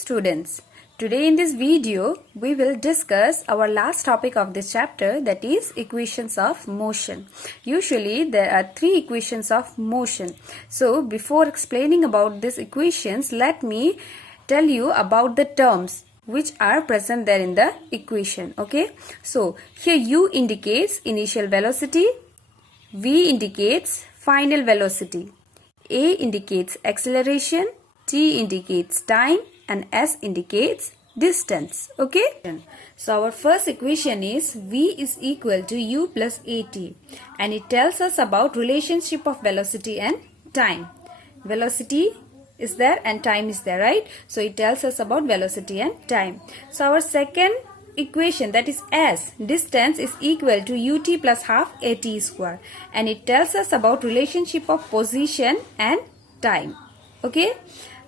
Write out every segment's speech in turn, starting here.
Students, today in this video we will discuss our last topic of this chapter, that is equations of motion. Usually there are three equations of motion. So before explaining about these equations, let me tell you about the terms which are present there in the equation. Okay, so here U indicates initial velocity, V indicates final velocity, A indicates acceleration, T indicates time, and S indicates distance. Okay, so our first equation is V is equal to U plus AT, and it tells us about relationship of velocity and time. Velocity is there and time is there, right? So it tells us about velocity and time. So our second equation, that is S, distance, is equal to UT plus half AT square, and it tells us about relationship of position and time. Okay,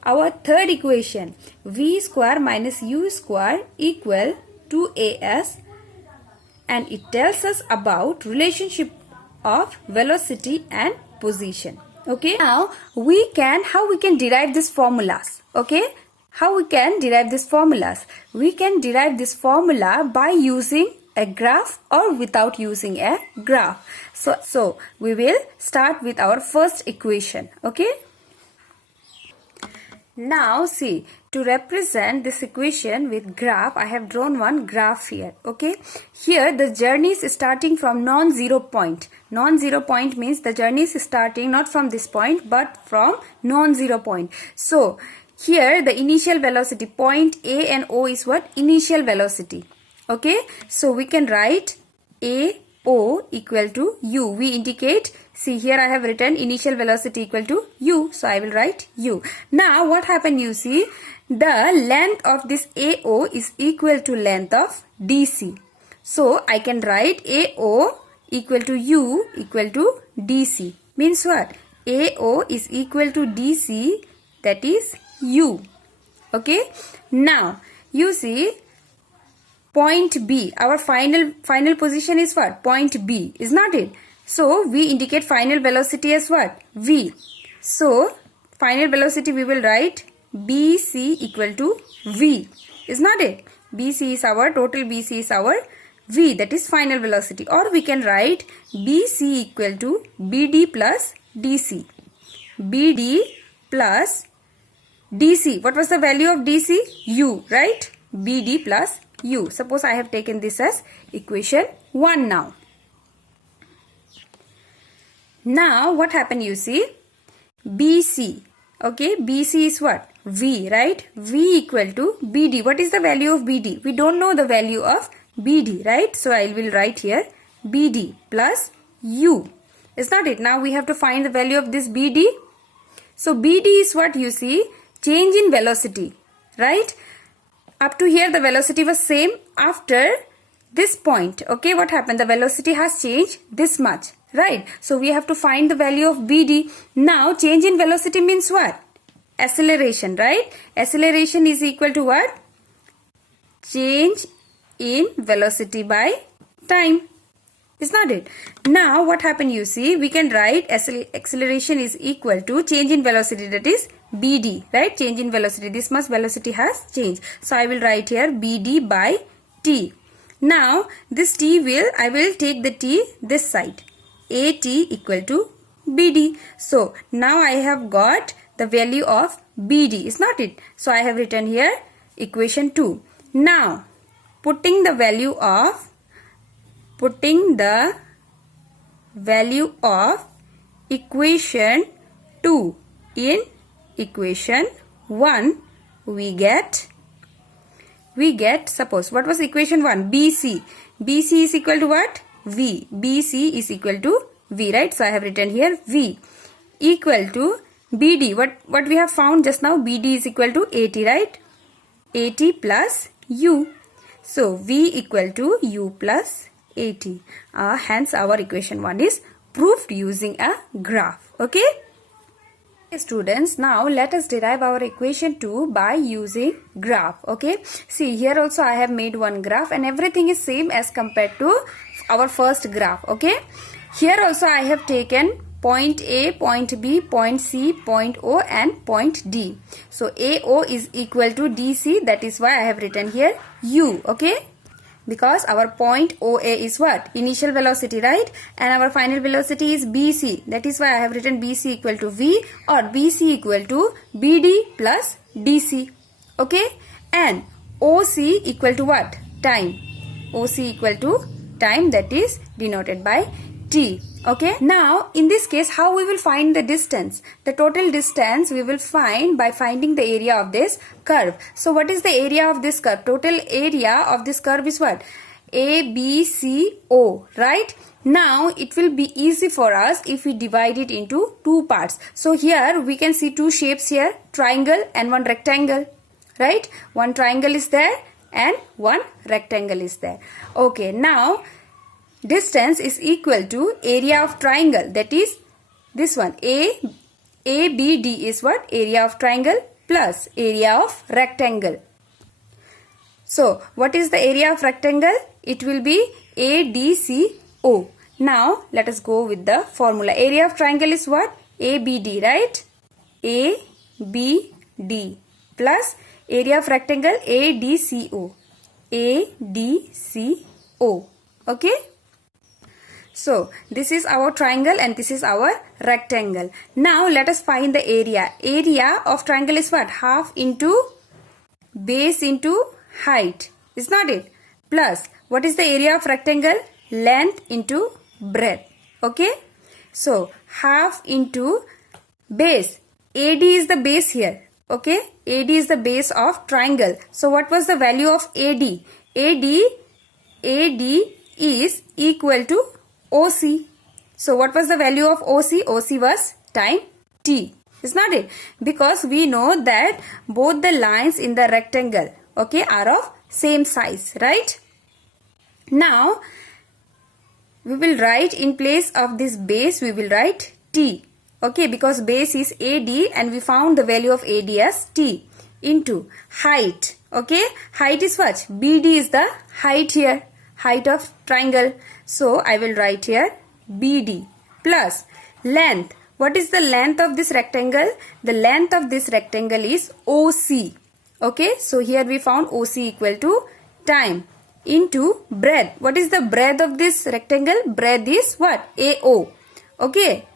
our third equation, V square minus U square equal to AS, and it tells us about relationship of velocity and position. Okay, now how we can derive these formulas. Okay, how we can derive these formulas? We can derive this formula by using a graph or without using a graph. So we will start with our first equation. Okay, now see, to represent this equation with graph, I have drawn one graph here. Okay, here the journey is starting from non-zero point. Non-zero point means the journey is starting not from this point but from non-zero point. So here the initial velocity, point A and O is what? Initial velocity. Okay, so we can write AO equal to U. We indicate, see here I have written initial velocity equal to U, so I will write U. Now what happened, you see, the length of this AO is equal to length of DC. So I can write AO equal to U equal to DC. Means what? AO is equal to DC, that is U. Okay, now you see point B, our final position is what? Point B, is not it? So we indicate final velocity as what? V. So final velocity we will write BC equal to V, is not it? BC is our total, BC is our V, that is final velocity. Or we can write BC equal to BD plus DC. BD plus DC. What was the value of DC? U, right? BD plus U. Suppose I have taken this as equation 1 now. Now what happened, you see, BC. Okay, BC is what? V, right? V equal to BD. What is the value of BD? We don't know the value of BD, right? So I will write here BD plus U. Is not it? Now we have to find the value of this BD. So BD is what, you see, change in velocity, right? Up to here the velocity was same. After this point, okay, what happened? The velocity has changed this much, right? So we have to find the value of BD. Now change in velocity means what? Acceleration, right? Acceleration is equal to what? Change in velocity by time. Is not it? Now what happened, you see, we can write acceleration is equal to change in velocity, that is BD, right? Change in velocity, this much velocity has changed. So I will write here BD by T. Now this T I will take the T this side. AT equal to BD. So now I have got the value of BD, is not it? So I have written here equation 2. Now putting the value of equation 2 in equation 1, we get, suppose, what was equation 1? BC. BC is equal to what? V. BC is equal to V, right? So I have written here V equal to BD. What we have found just now? BD is equal to AT, right? AT plus U. So V equal to U plus AT. Hence our equation 1 is proved using a graph. Okay, students, now let us derive our equation 2 by using graph. Okay, see here also I have made one graph and everything is same as compared to our first graph. Okay, here also I have taken point A, point B, point C, point O and point D. So AO is equal to DC, that is why I have written here U, okay? Because our point OA is what? Initial velocity, right? And our final velocity is BC. That is why I have written BC equal to V or BC equal to BD plus DC. Okay? And OC equal to what? Time. OC equal to time, that is denoted by T. Okay? Now, in this case, how we will find the distance? The total distance we will find by finding the area of this curve. So, what is the area of this curve? Total area of this curve is what? ABCO, right? Now, it will be easy for us if we divide it into two parts. So, here we can see two shapes here, triangle and one rectangle, right? One triangle is there and one rectangle is there. Okay, now, distance is equal to area of triangle, that is this one ABD is what? Area of triangle plus area of rectangle. So what is the area of rectangle? It will be ADCO. Now let us go with the formula. Area of triangle is what? ABD, right? ABD plus area of rectangle ADCO. ADCO. Okay? So, this is our triangle and this is our rectangle. Now, let us find the area. Area of triangle is what? Half into base into height. Is not it? Plus, what is the area of rectangle? Length into breadth. Okay? So, half into base. AD is the base here. Okay? AD is the base of triangle. So, what was the value of AD? AD is equal to OC. So what was the value of OC? OC was time T. Is not it? Because we know that both the lines in the rectangle, okay, are of same size, right? Now, we will write in place of this base, we will write T. Okay, because base is AD and we found the value of AD as T into height. Okay, height is what? BD is the height here. Height of triangle. So, I will write here BD plus length. What is the length of this rectangle? The length of this rectangle is OC. Okay. So, here we found OC equal to time into breadth. What is the breadth of this rectangle? Breadth is what? AO. Okay.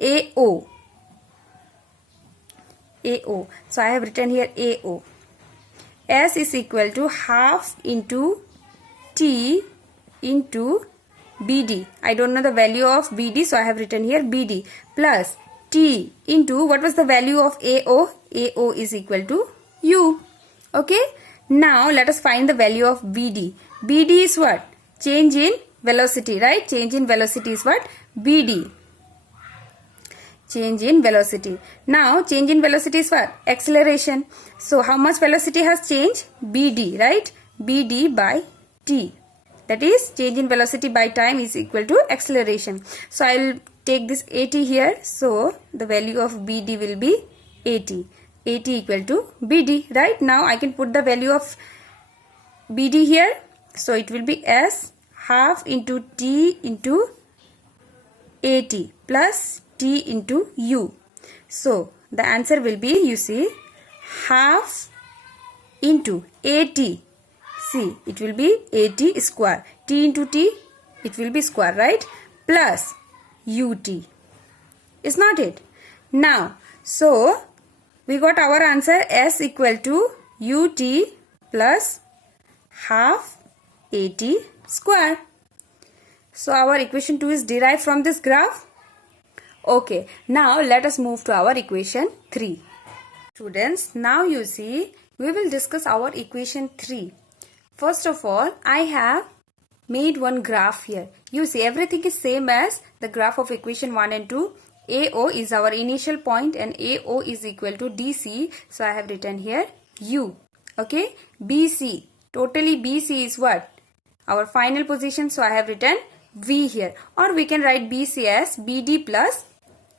AO. AO. So, I have written here AO. S is equal to half into T into BD. I don't know the value of BD, so I have written here BD plus T into what was the value of AO? AO is equal to U. Okay. Now let us find the value of BD. BD is what? Change in velocity, right? Change in velocity is what? BD. Change in velocity. Now change in velocity is what? Acceleration. So how much velocity has changed? BD, right? BD by T. That is, change in velocity by time is equal to acceleration. So, I will take this AT here. So, the value of BD will be AT. AT equal to BD. Right? Now, I can put the value of BD here. So, it will be S half into T into AT plus T into U. So, the answer will be, you see, half into AT. See, it will be AT square. T into T, it will be square, right? Plus UT. Is not it? Now, so, we got our answer S equal to UT plus half AT square. So, our equation 2 is derived from this graph. Okay, now let us move to our equation 3. Students, now you see, we will discuss our equation 3. First of all, I have made one graph here. You see, everything is same as the graph of equation 1 and 2. AO is our initial point and AO is equal to DC. So, I have written here U. Okay. BC. Totally BC is what? Our final position. So, I have written V here. Or we can write BC as BD plus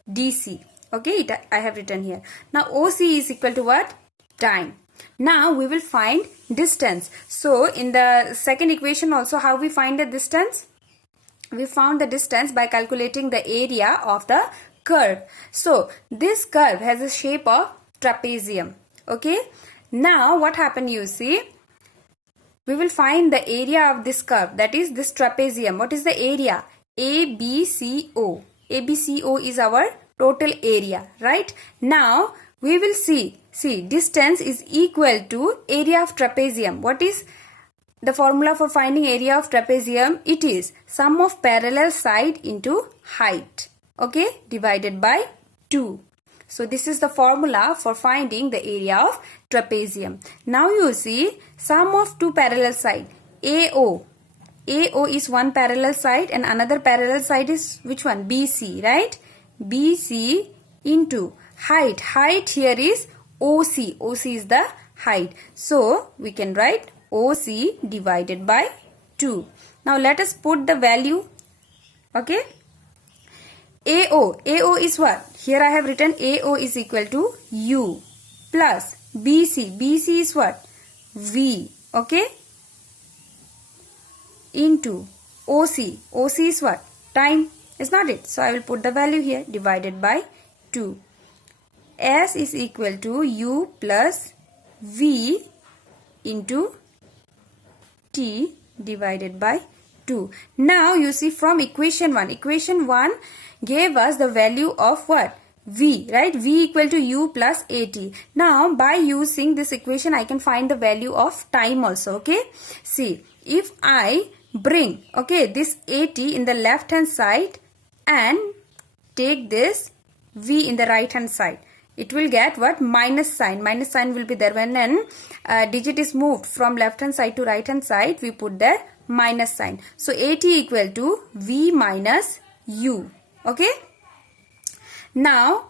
DC. Okay. I have written here. Now, OC is equal to what? Time. Now we will find distance. So in the second equation also, how we find the distance? We found the distance by calculating the area of the curve. So this curve has a shape of trapezium. Okay. Now what happened, you see, we will find the area of this curve, that is this trapezium. What is the area? ABCO. ABCO is our total area, right? Now we will see distance is equal to area of trapezium. What is the formula for finding area of trapezium? It is sum of parallel side into height, okay, divided by 2. So this is the formula for finding the area of trapezium. Now you see sum of two parallel side. AO is one parallel side and another parallel side is which one? BC, right? BC into height. Height here is OC. OC is the height. So we can write OC divided by 2. Now let us put the value. Okay. AO is what? Here I have written AO is equal to U plus BC. BC is what? V. Okay. Into OC. OC is what? Time. Is not it? So I will put the value here, divided by 2. S is equal to U plus V into T divided by 2. Now you see from equation 1. Equation 1 gave us the value of what? V, right? V equal to U plus AT. Now by using this equation I can find the value of time also. Okay. See, if I bring, okay, this AT in the left hand side and take this V in the right hand side, it will get what? Minus sign. Minus sign will be there when an digit is moved from left hand side to right hand side. We put the minus sign. So AT equal to V minus U. Okay. Now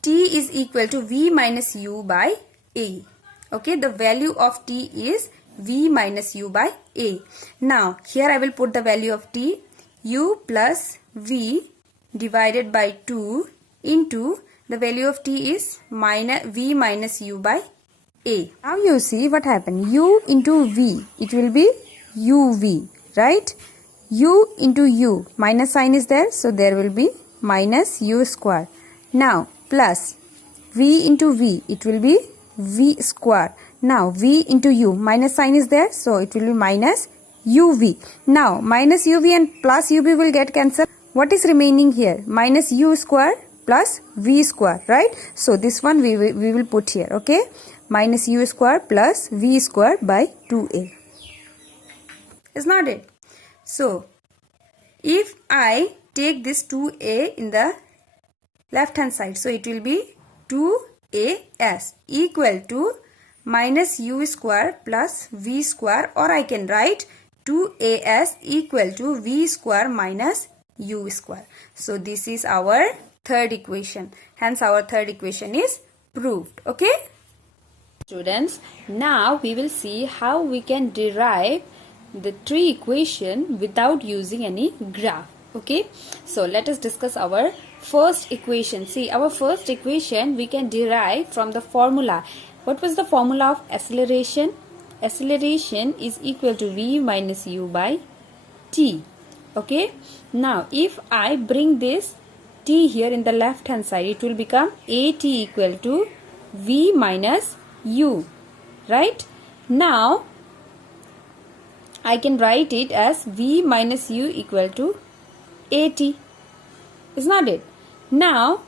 T is equal to V minus U by A. Okay. The value of T is V minus U by A. Now here I will put the value of T. U plus V divided by 2 into the value of T is V minus U by A. Now you see what happened. U into V, it will be UV, right? U into U, minus sign is there, so there will be minus U square. Now plus V into V, it will be V square. Now V into U, minus sign is there, so it will be minus UV. Now minus UV and plus UV will get cancelled. What is remaining here? Minus U square plus V square, right? So this one we will put here, okay? Minus U square plus V square by 2A. Is not it? So if I take this 2A in the left hand side, so it will be 2AS equal to minus U square plus V square, or I can write 2AS equal to V square minus U square. So this is our third equation. Hence our third equation is proved. Okay. Students, now we will see how we can derive the three equation without using any graph. Okay. So let us discuss our first equation. See, our first equation we can derive from the formula. What was the formula of acceleration? Acceleration is equal to V minus U by T. Okay. Now if I bring this T here in the left hand side, it will become AT equal to V minus U, right? Now I can write it as V minus U equal to AT. Is not it? Now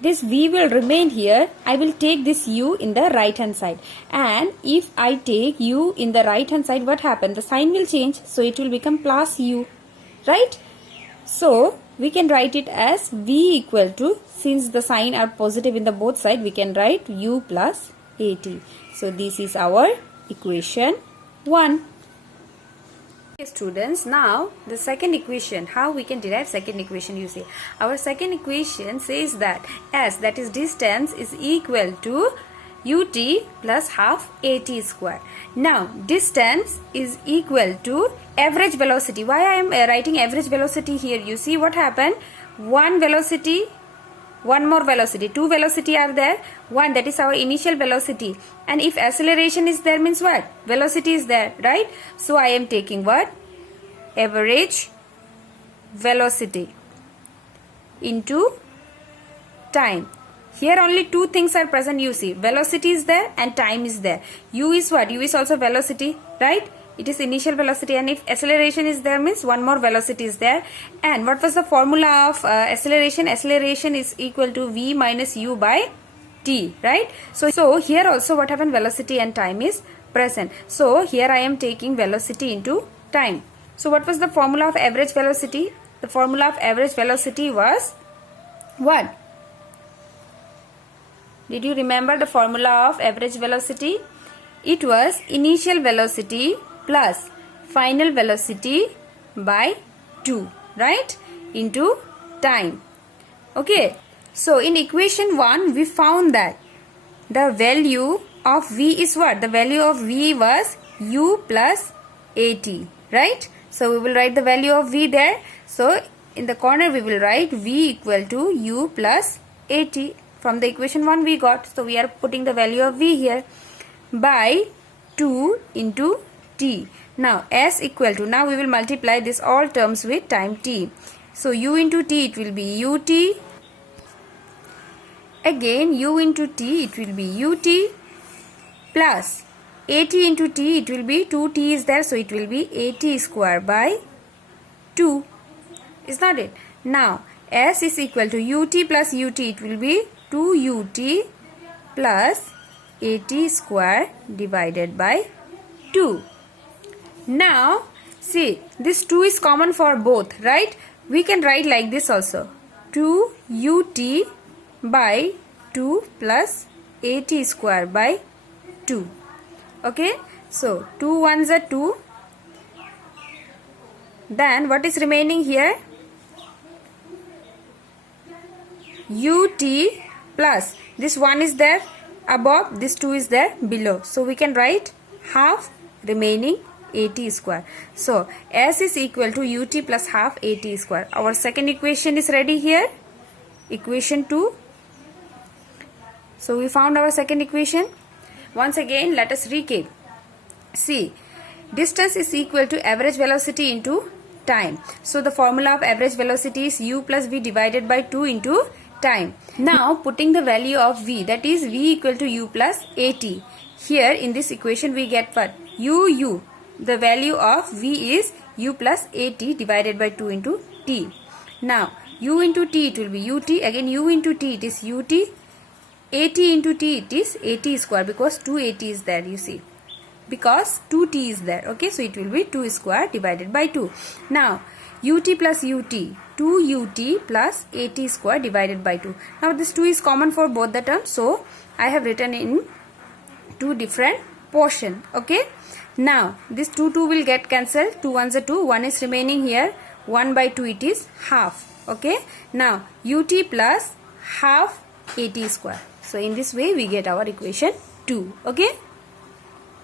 this V will remain here. I will take this U in the right hand side, and if I take U in the right hand side, what happened? The sign will change, so it will become plus U, right? So we can write it as V equal to, since the sign are positive in the both side, we can write U plus AT. So this is our equation 1. Okay, students, now the second equation, how we can derive second equation, you see. Our second equation says that S, that is distance, is equal to UT plus half AT square. Now distance is equal to average velocity. Why I am writing average velocity here? You see what happened? One velocity, one more velocity, two velocity are there, one, that is our initial velocity, and if acceleration is there means what? Velocity is there, right? So I am taking what? Average velocity. into time. Here only two things are present, you see. Velocity is there and time is there. U is what? U is also velocity, right? It is initial velocity, and if acceleration is there means one more velocity is there. And what was the formula of acceleration? Acceleration is equal to V minus U by T, right? So here also what happened? Velocity and time is present. So here I am taking velocity into time. So what was the formula of average velocity? The formula of average velocity was what? Did you remember the formula of average velocity? It was initial velocity plus final velocity by 2, right? Into time. Okay. So in equation 1 we found that the value of V is what? The value of V was U plus AT, right? So we will write the value of V there. So in the corner we will write V equal to U plus AT. From the equation 1 we got. So we are putting the value of V here by 2 into T. Now S equal to, now we will multiply this all terms with time T. So U into T, it will be UT. Again U into T, it will be UT plus AT into T, it will be 2T is there, so it will be AT square by 2. Is that it? Now S is equal to UT plus UT, it will be 2UT plus AT square divided by 2. Now see, this 2 is common for both, right? We can write like this also, 2UT by 2 plus AT square by 2. Okay, so 2 ones are 2. Then what is remaining here? UT plus this 1 is there above, this 2 is there below. So we can write half remaining AT square. So S is equal to UT plus half AT square. Our second equation is ready here. Equation 2. So we found our second equation. Once again let us recap. See, distance is equal to average velocity into time. So the formula of average velocity is U plus V divided by 2 into time. Now putting the value of V, that is V equal to U plus AT. Here in this equation we get what? U. The value of V is U plus AT divided by 2 into T. Now U into T, it will be UT. Again U into T, it is UT. AT into T, it is AT square, because 2 AT is there, you see. Because 2T is there. Okay, so it will be 2 square divided by 2. Now UT plus UT, 2UT plus AT square divided by 2. Now this 2 is common for both the terms, so I have written in two different portion. Okay, now this 2 will get cancelled. 2 ones are 2, 1 is remaining here, 1 by 2 it is half. Okay, now UT plus half AT square. So in this way we get our equation 2. Okay,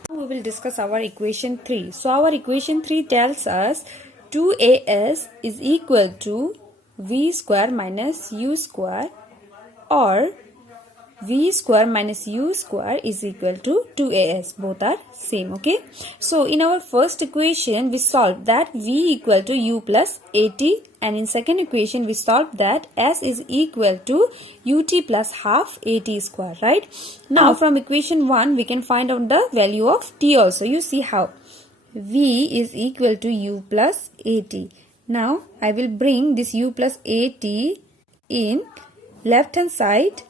we will discuss our equation 3. So our equation 3 tells us 2AS is equal to V square minus U square, or V square minus U square is equal to 2AS. Both are same. Okay, so in our first equation we solved that V equal to U plus AT, and in second equation we solved that S is equal to UT plus half AT square, right? Now from equation 1 we can find out the value of T also. You see how. V is equal to U plus AT. Now I will bring this U plus AT in left hand side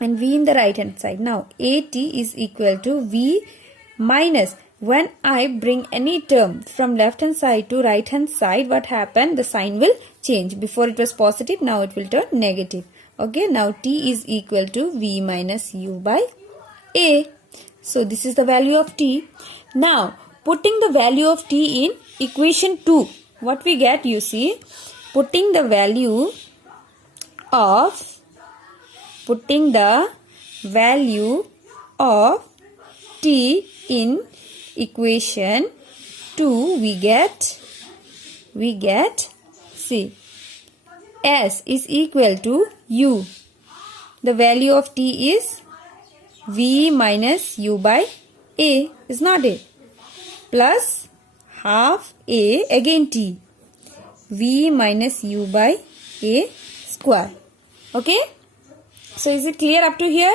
and V in the right hand side. Now AT is equal to V minus, when I bring any term from left hand side to right hand side, what happened? The sign will change. Before it was positive, now it will turn negative. Okay, now T is equal to V minus U by A. So this is the value of T. Now putting the value of T in equation 2, what we get, you see, putting the value of T in equation 2, we get see, S is equal to U. The value of T is V minus U by A, is not it? Plus half A, again T, V minus U by A square. Okay, so is it clear up to here?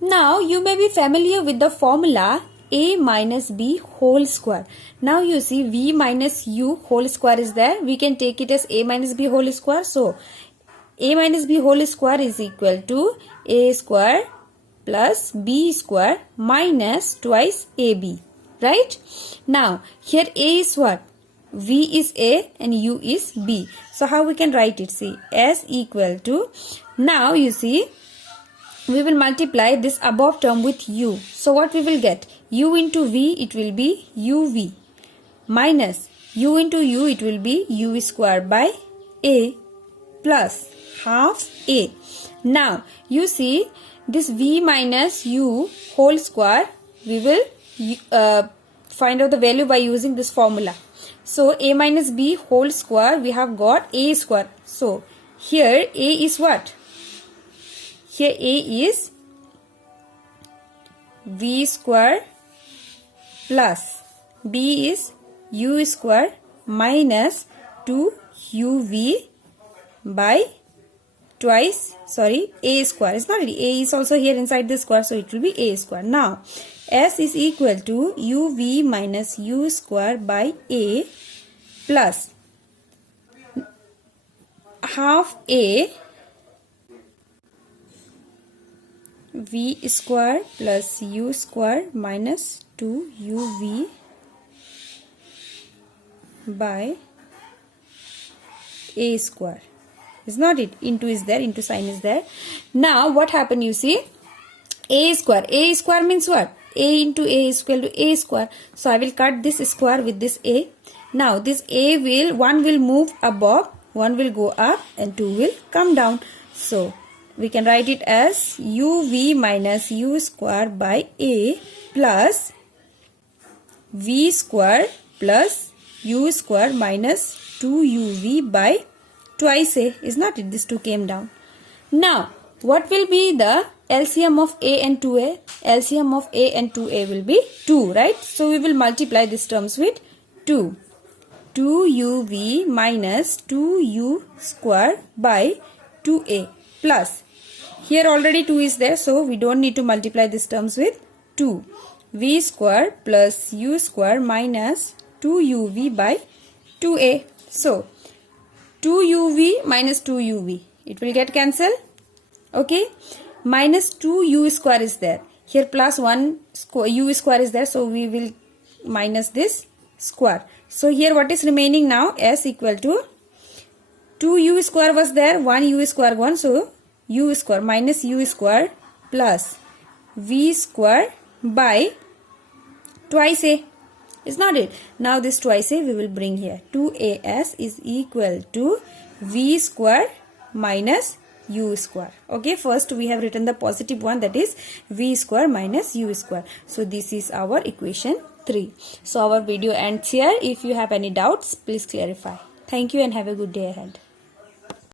Now you may be familiar with the formula a minus b whole square. Now you see v minus u whole square is there. We can take it as a minus b whole square. So a minus b whole square is equal to a square plus b square minus twice ab. Right? Now here a is what? V is a and u is b. So how we can write it? See, as equal to, now you see, we will multiply this above term with u. So what we will get? U into v, it will be uv, minus u into u, it will be u square by a plus half a. Now you see this v minus u whole square, we will find out the value by using this formula. So a minus b whole square, we have got a square. So here a is what? Here a is v square plus b is u square minus 2uv by twice, sorry, a square. It's not really, a is also here inside this square, so it will be a square. Now s is equal to uv minus u square by a plus half a v square plus u square minus 2uv by a square. Is not it? Into is there, into sign is there. Now what happened, you see, a square. A square means what? A into a is equal to a square. So I will cut this square with this a. Now this a will, one will move above, one will go up and two will come down. So we can write it as uv minus u square by a plus v square plus u square minus 2uv by twice a. Is not it? This 2 came down. Now what will be the LCM of a and 2a? LCM of a and 2a will be 2, right? So we will multiply these terms with 2. 2uv minus 2u square by 2a plus, here already 2 is there, so we don't need to multiply these terms with 2. V square plus u square minus 2uv by 2a. So 2uv minus 2uv, it will get cancelled. Okay, minus 2u square is there. Here plus 1 u square is there, so we will minus this square. So here what is remaining now? S equal to 2u square was there, 1 u square gone, so u square minus u square plus v square by twice a. Is not it? Now this twice a we will bring here. 2as is equal to v square minus u square. Okay, first we have written the positive one, that is v square minus u square. So this is our equation 3. So our video ends here. If you have any doubts, please clarify. Thank you and have a good day ahead.